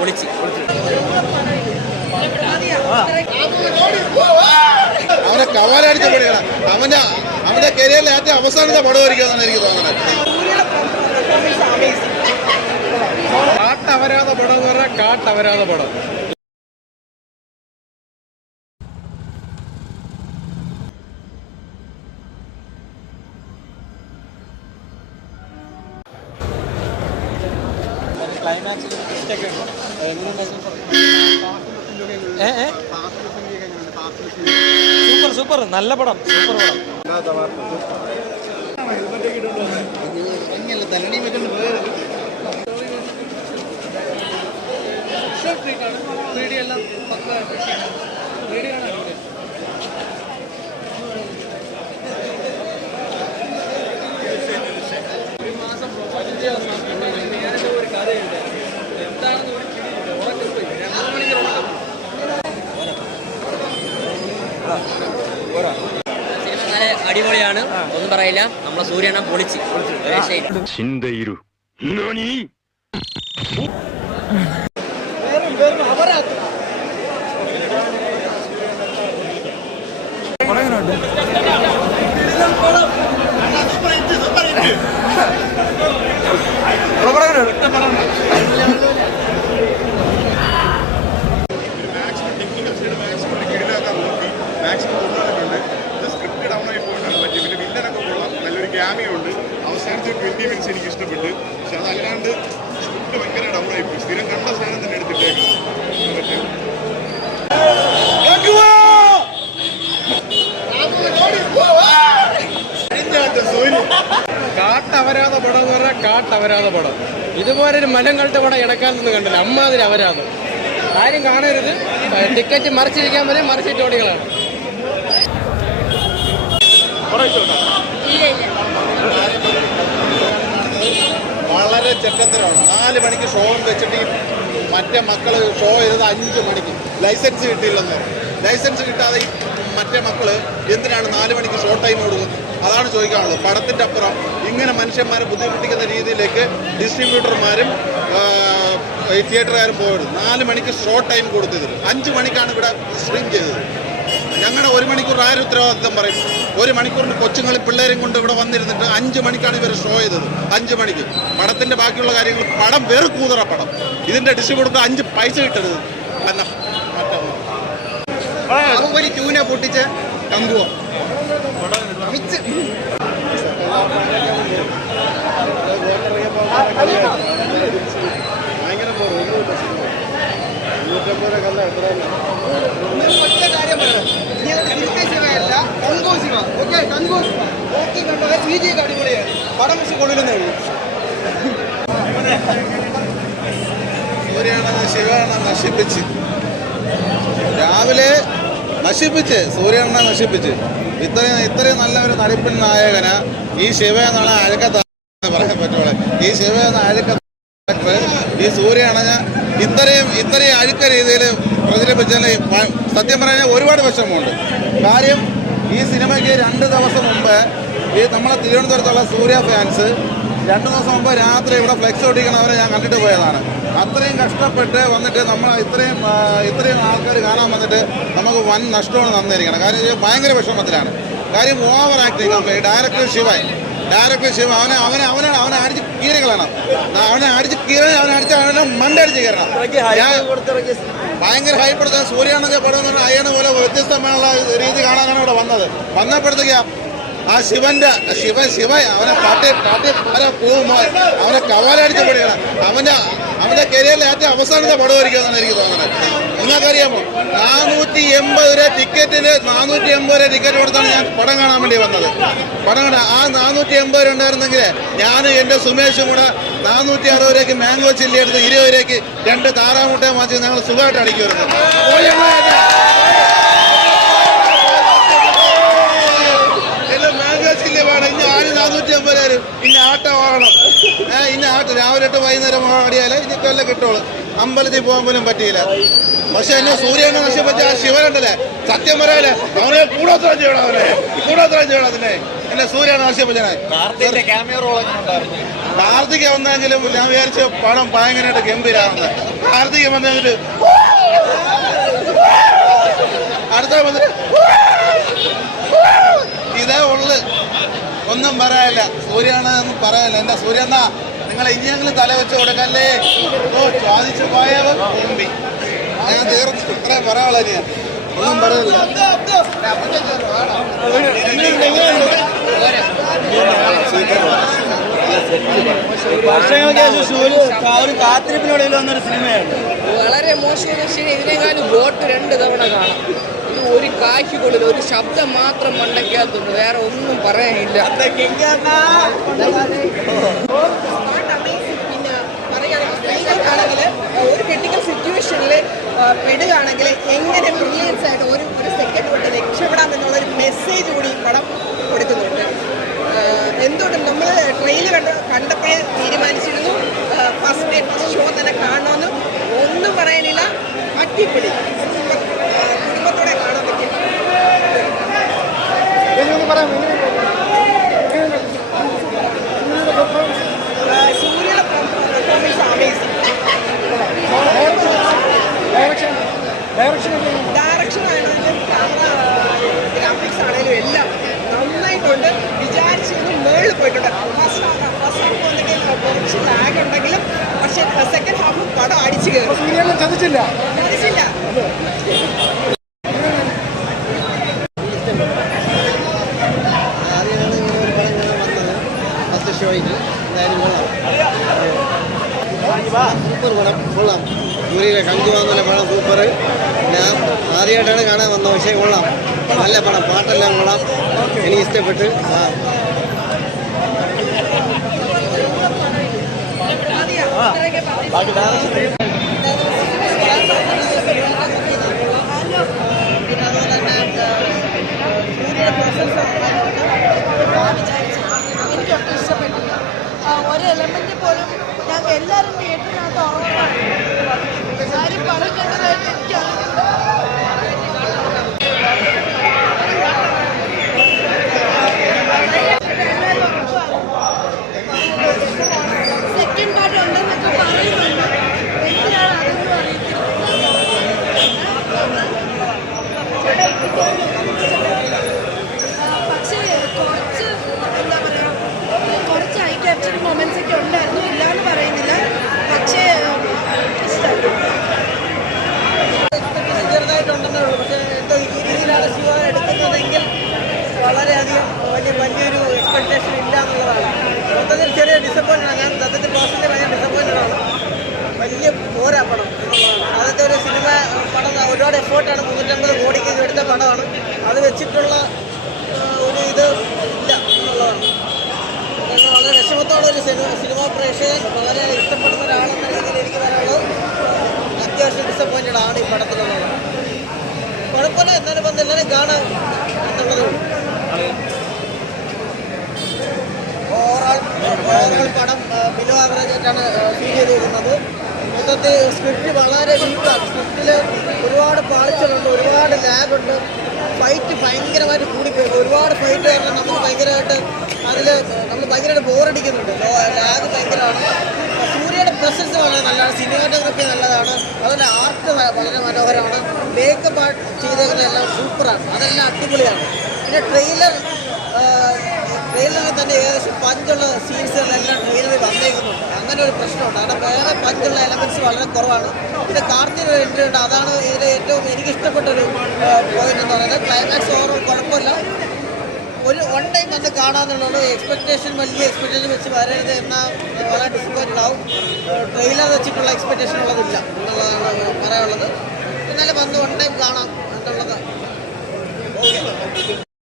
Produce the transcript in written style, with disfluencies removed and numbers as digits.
പൊളിച്ച്. അവനെ കവാലടിച്ച പണിയാണ്. അവന്റെ കരിയറിലെ ഏറ്റവും അവസാനത്തെ പടമായിരിക്കുമെന്നാണ് എനിക്ക് തോന്നുന്നത്. കാട്ടവരാധ പടം എന്ന് പറഞ്ഞാൽ കാട്ടവരാധ പടം. സൂപ്പർ സൂപ്പർ, നല്ല പടം, സൂപ്പർ പടം. അടിപൊളിയാണ്, ഒന്നും പറയില്ല. നമ്മളെ സൂര്യണ്ണൻ പൊളിച്ച്. ക്യാമിയുണ്ട്. അവസാനത്തെ 20 മിനിറ്റ്സ് എനിക്ക് ഇഷ്ടപ്പെട്ട്. പക്ഷെ അതല്ലാണ്ട് സ്ക്രിപ്റ്റ് ഭയങ്കര ഡൗൺ ആയിപ്പോയി. സ്ഥിരം കണ്ട സാധനം തന്നെ എടുത്തിട്ടേക്കും. കാട്ടവരാധ പടം എന്ന് പറഞ്ഞാൽ കാട്ടവരാധ പടം. ഇതുപോലൊരു മനം കണ്ട പടം ഇടക്കാലത്തൊന്നും കണ്ടില്ല. അമ്മാതിരി അപരാധം. ആരും കാണരുത്. ടിക്കറ്റ് മറിച്ചിരിക്കാൻ വരെ മറിച്ചിട്ട് ഓടികളാണ്. വളരെ ചെറ്റത്തരമാണ്. 4 മണിക്ക് ഷോ വെച്ചിട്ട് മറ്റേ മക്കള് ഷോ ചെയ്തത് 5 മണിക്ക്. ലൈസൻസ് കിട്ടിയില്ലെന്ന് പറഞ്ഞു. ലൈസൻസ് കിട്ടാതെ മറ്റേ മക്കള് എന്തിനാണ് 4 മണിക്ക് ഷോ ടൈം കൊടുക്കുന്നത്? അതാണ് ചോദിക്കാനുള്ളത്. പടത്തിൻ്റെ അപ്പുറം ഇങ്ങനെ മനുഷ്യന്മാരെ ബുദ്ധിമുട്ടിക്കുന്ന രീതിയിലേക്ക് ഡിസ്ട്രിബ്യൂട്ടർമാരും ഈ തിയേറ്ററുകാരും പോയത്. 4 മണിക്ക് ഷോ ടൈം കൊടുത്തത് 5 മണിക്കാണ് ഇവിടെ സ്ട്രീം ചെയ്തത്. ഞങ്ങളുടെ 1 മണിക്കൂർ ആരും ഉത്തരവാദിത്തം പറയും. 1 മണിക്കൂറിന് കൊച്ചുങ്ങളും പിള്ളേരും കൊണ്ട് ഇവിടെ വന്നിരുന്നിട്ട് 5 മണിക്കാണ് ഇവർ ഷോ ചെയ്തത്. 5 മണിക്ക് പടത്തിന്റെ ബാക്കിയുള്ള കാര്യങ്ങൾ പടം വേറെ കൂതറ പടം. ഇതിന്റെ ഡിസ്ട്രിബ്യൂട്ടർക്ക് 5 പൈസ കിട്ടരുത്. ബാഹുബലി 2 പൊട്ടിച്ച് കമ്പുവോ ഭയങ്കര ഒറ്റ കാര്യം പറയാം. ശിവയല്ല കങ്കോ ശിവ. ഓക്കെ, കങ്കോ ശിവ ഓക്കെ കണ്ടത്. CG അടിപൊളിയാണ്. പടം പക്ഷെ കൊള്ളില്ലെന്നേ ഉള്ളൂ. സൂര്യനെ ശിവനെ നശിപ്പിച്ച് രാവിലെ നശിപ്പിച്ച് സൂര്യനെ നശിപ്പിച്ച് ഇത്രയും നല്ല ഒരു നടിപ്പിൻ നായകന് ഈ ശിവ എന്നുള്ള അഴുക്കത്താന്ന് പറയാൻ പറ്റുള്ളൂ. ഈ ശിവ എന്ന അഴുക്ക ഈ സൂര്യണഞ്ഞ ഇത്രയും അഴുക്ക രീതിയിൽ പ്രചരിപ്പിച്ചതിന് സത്യം പറഞ്ഞാൽ ഒരുപാട് വിഷമമുണ്ട്. കാര്യം ഈ സിനിമയ്ക്ക് 2 ദിവസം മുമ്പ് ഈ നമ്മളെ തിരുവനന്തപുരത്തുള്ള സൂര്യ ഫാൻസ് 2 ദിവസം മുമ്പ് രാത്രി ഇവിടെ ഫ്ലെക്സ് ഒട്ടിക്കണവരെ ഞാൻ കണ്ടിട്ട് പോയതാണ്. അത്രയും കഷ്ടപ്പെട്ട് വന്നിട്ട് നമ്മൾ ഇത്രയും ആൾക്കാർ കാണാൻ വന്നിട്ട് നമുക്ക് വൻ നഷ്ടമാണ് തന്നിരിക്കണം. കാര്യം ഇത് ഭയങ്കര വിഷമത്തിലാണ്. കാര്യം ഓവർ ആക്ടിങ്. ഡയറക്ടർ ശിവ അവനെ അടിച്ച് കീറികളാണ്. അവനെ മണ്ടടിച്ച് കയറണം. ഭയങ്കര ഹൈപ്പെടുത്താൻ സൂര്യാനന്ദ പടം എന്ന് പറഞ്ഞാൽ അയ്യണ പോലെ വ്യത്യസ്തമായുള്ള രീതി കാണാനാണ് ഇവിടെ വന്നപ്പോഴത്തേക്ക് ആ ശിവ അവനെ അവനെ കവാലടിച്ച പണിയാണ്. അവന്റെ കരിയറിലെ ഏറ്റവും അവസാനത്തെ പടമായിരിക്കുമെന്നാണ് എനിക്ക് തോന്നുന്നത്. നിങ്ങൾക്കറിയാമോ 480 രൂപ ടിക്കറ്റിന് 480 രൂപ ടിക്കറ്റ് കൊടുത്താണ് ഞാൻ പടം കാണാൻ വേണ്ടി വന്നത്. ആ 480 രൂപ ഉണ്ടായിരുന്നെങ്കിൽ ഞാൻ എൻ്റെ സുമേഷും കൂടെ 460 രൂപയ്ക്ക് മാംഗോ ചില്ലി എടുത്ത് 20 രൂപയ്ക്ക് 2 താറാമുട്ടയും വാങ്ങിച്ച് ഞങ്ങൾ സുഖമായിട്ട് അടിക്കുമായിരുന്നു. മാംഗോ ചില്ലി വേണം. ഇനി 450 രൂപ ഇനി ആട്ടം വാങ്ങണം. ഇനി ആട്ടം രാവിലെ തൊട്ട് വൈകുന്നേരം ആടിയാലേ ഇനി കൊല്ലം കിട്ടുള്ളൂ. അമ്പലത്തിൽ പോകാൻ പോലും പറ്റിയില്ല. പക്ഷെ എന്നെ സൂര്യനെ നശിപ്പിച്ച ആ ശിവനുണ്ടല്ലേ, സത്യം പറയാല്ലേ, അവനെ കൂടോത്രം ചെയ്യണം. അതിനെ എന്റെ സൂര്യാണ് ആവശ്യപ്പെടാനായി കാർത്തിക വന്നെങ്കിലും ഞാൻ വിചാരിച്ച പടം ഭയങ്കരമായിട്ട് ഗംഭീരാണെന്ന്. കാർത്തിക വന്നെങ്കിൽ അടുത്ത വന്നിട്ട് ഇതേ ഉള്ളു, ഒന്നും പറയാനില്ല. സൂര്യാണെന്നൊന്നും പറയാനില്ല. എന്റെ സൂര്യണ്ണ നിങ്ങൾ ഇനിയെങ്കിലും തല വെച്ച് കൊടുക്കല്ലേ. ഓ ചോദിച്ചു പോയവർ മുമ്പി ഞാൻ തീർന്നു. ഇത്രേ പറയാനുള്ള ഞാൻ ഒന്നും പറയില്ല. വർഷങ്ങൾക്ക് ശേഷം ഒരു കാത്തിരിപ്പിനോടെങ്കിലും വന്നൊരു സിനിമയാണ്. വളരെ മോശം ഇതിനേക്കാളും ബോട്ട് 2 തവണ കാണാം. ഇത് ഒരു കായ്ക്ക് കൊള്ളില്ല, ഒരു ശബ്ദം മാത്രം മണ്ടയ്ക്കകത്തുണ്ട്, വേറെ ഒന്നും പറയാനില്ല. പിന്നെ പറയുകയാണെങ്കിൽ ഒരു ക്രിട്ടിക്കൽ സിറ്റുവേഷനിൽ പെടുകയാണെങ്കിൽ എങ്ങനെ ബ്രില്യൻസ് ആയിട്ട് ഒരു സെക്കൻഡ് കൊണ്ട് രക്ഷപ്പെടാം എന്നുള്ളൊരു മെസ്സേജ് കൂടി ഈ പടം കൊടുക്കുന്നുണ്ട്. എന്തുകൊണ്ടും നമ്മൾ ട്രെയിലർ കണ്ടപ്പോഴേ തീരുമാനിച്ചിരുന്നു ഫസ്റ്റ് ഷോ തന്നെ കാണണമെന്ന്. ഒന്നും പറയാനില്ല, അടിപൊളി, കുടുംബത്തോടെ കാണാൻ പറ്റും. സൂര്യയുടെ പെർഫോമൻസ് അമേസിംഗ്. ഡയറക്ഷൻ ആണെങ്കിലും ക്യാമറ ഗ്രാഫിക്സ് ആണെങ്കിലും എല്ലാം നന്നായിട്ടുണ്ട്. വിചാരിച്ചതിന് മേളിൽ പോയിട്ടുണ്ട്. ഫസ്റ്റ് ഹാഫ് വന്നിട്ട് കുറച്ച് ലാഗ് ഉണ്ടെങ്കിലും പക്ഷെ സെക്കൻഡ് ഹാഫ് പടം അടിച്ചു കയറും. ചതിച്ചില്ല. ആദ്യമാണ് ഇങ്ങനെ ഒരു പടം കാണാൻ വന്നത്. ഫസ്റ്റ് ഷോയ്ക്ക് എന്തായാലും സൂപ്പർ പടം, കൊള്ളാം. സൂര്യയുടെ കങ്കു വന്നുള്ള പടം സൂപ്പർ. ഞാൻ ആദ്യമായിട്ടാണ് കാണാൻ വന്നത്, പക്ഷേ കൊള്ളാം, നല്ല പടം, പാട്ടെല്ലാം കൊള്ളാം, എനിക്ക് ഇഷ്ടപ്പെട്ട്. പിന്നെ അതുപോലെ തന്നെ സൂര്യയുടെ പ്രോസസ് എനിക്കൊട്ടും ഇഷ്ടപ്പെട്ടില്ല. ഒരു എലമെന്റ് പോലും ഞാൻ എല്ലാവരും തിയേറ്ററിനകത്ത് ഉറപ്പാണ് ആരും പടം കണ്ടതായിട്ട് എനിക്കറിയില്ല. സെക്കൻഡ് പാർട്ട് ഉണ്ടെന്നൊക്കെ പറയുന്നുണ്ട്, എന്തിനാണ് അതൊന്നും അറിയത്തില്ല. പക്ഷേ കുറച്ച് എന്താ പറയുക, കുറച്ച് ഐ ക്യാപ്ചറിങ് മൊമെന്റ്സ് ഒക്കെ ഉണ്ടായിരുന്നു, ഇല്ലാന്ന് പറയുന്നില്ല. പക്ഷേ ചെറുതായിട്ടുണ്ടെന്നേ ഉള്ളൂ. പക്ഷേ എന്തോ ഈ രീതിയിലാണ് ശിവ എടുക്കുന്നതെങ്കിൽ വളരെയധികം വലിയൊരു എക്സ്പെക്ടേഷൻ ഇല്ല എന്നുള്ളതാണ്. മൊത്തത്തിൽ ചെറിയ ഡിസപ്പോയിൻ്റാണ്. ഞാൻ സത്യത്തിൽ പേഴ്സണലി ഭയങ്കര ഡിസപ്പോയിൻ്റഡാണ്. വലിയ പോരാ പടം എന്നുള്ളതാണ്. ആദ്യത്തെ ഒരു സിനിമ പടം ഒരുപാട് എഫേർട്ടാണ്, 350 കോടിക്ക് എടുത്ത പടമാണ്. അത് വെച്ചിട്ടുള്ള ഒരു ഇത് ഇല്ല എന്നുള്ളതാണ്. വളരെ വിഷമത്തോടെ ഒരു സിനിമാ പ്രേക്ഷകൻ വളരെ ഇഷ്ടപ്പെടുന്ന ഒരാളെന്ന രീതിയിൽ എനിക്ക് പറയാനുള്ളത് അത്യാവശ്യം ഡിസപ്പോയിൻ്റഡ് ആണ് ഈ പടത്തിലുള്ളത്. കുഴപ്പമില്ല, എന്നാലും വന്ന് എല്ലാവരും കാണാം എന്നുള്ളത്. ഓവറോൾ പടം ബിലോ ആവറേജ് ആയിട്ടാണ് ഫീൽ ചെയ്തിരിക്കുന്നത്. മൊത്തത്തിൽ സ്ക്രിപ്റ്റ് വളരെ വീക്കാണ്. സ്ക്രിപ്റ്റിൽ ഒരുപാട് പാളിച്ചകളുണ്ട്, ഒരുപാട് ലാഗുണ്ട്. ഫൈറ്റ് ഭയങ്കരമായിട്ട് കൂടിപ്പോയി. ഒരുപാട് ഫൈറ്റ് കാരണം നമുക്ക് ഭയങ്കരമായിട്ട് നമ്മൾ ഭയങ്കരമായിട്ട് ബോറടിക്കുന്നുണ്ട്. ലാഗ് ഭയങ്കരമാണ്. സൂര്യയുടെ പ്രസൻസ് വളരെ നല്ലതാണ്, സിനിമാറ്റോഗ്രഫി നല്ലതാണ്, അതുപോലെ ആർട്ട് വളരെ മനോഹരമാണ്. മേക്കപ്പ് ആർട്ട് ചെയ്തേക്കുന്നതെല്ലാം സൂപ്പറാണ്, അതെല്ലാം അടിപൊളിയാണ്. പിന്നെ ട്രെയിലറിൽ തന്നെ ഏകദേശം പഞ്ചുള്ള സീൻസുകളെല്ലാം ട്രെയിലറിൽ വന്നേക്കുന്നുണ്ട്. അങ്ങനെ ഒരു പ്രശ്നമുണ്ട്. കാരണം വേറെ പഞ്ചുള്ള എലമെൻറ്റ്സ് വളരെ കുറവാണ്. പിന്നെ കാർത്തിക എൻട്രി ഉണ്ട്, അതാണ് ഇതിൽ ഏറ്റവും എനിക്ക് ഇഷ്ടപ്പെട്ടൊരു പോയിന്റ് എന്ന് പറയുന്നത്. ക്ലൈമാക്സ് ഓവറോൾ കുഴപ്പമില്ല, ഒരു വൺ ടൈം വന്ന് കാണാമെന്നുള്ളത്. വലിയ എക്സ്പെക്ടേഷൻ വെച്ച് വരരുത് എന്നാൽ വളരെ ഡിസപ്പോയിൻറ്റഡ് ആവും. ട്രെയിലർ വെച്ചിട്ടുള്ള എക്സ്പെക്ടേഷൻ ഉള്ളതില്ല എന്നുള്ളതാണ് പറയാനുള്ളത്. എന്നാലും വന്ന് വൺ ടൈം കാണാം എന്നുള്ളത്.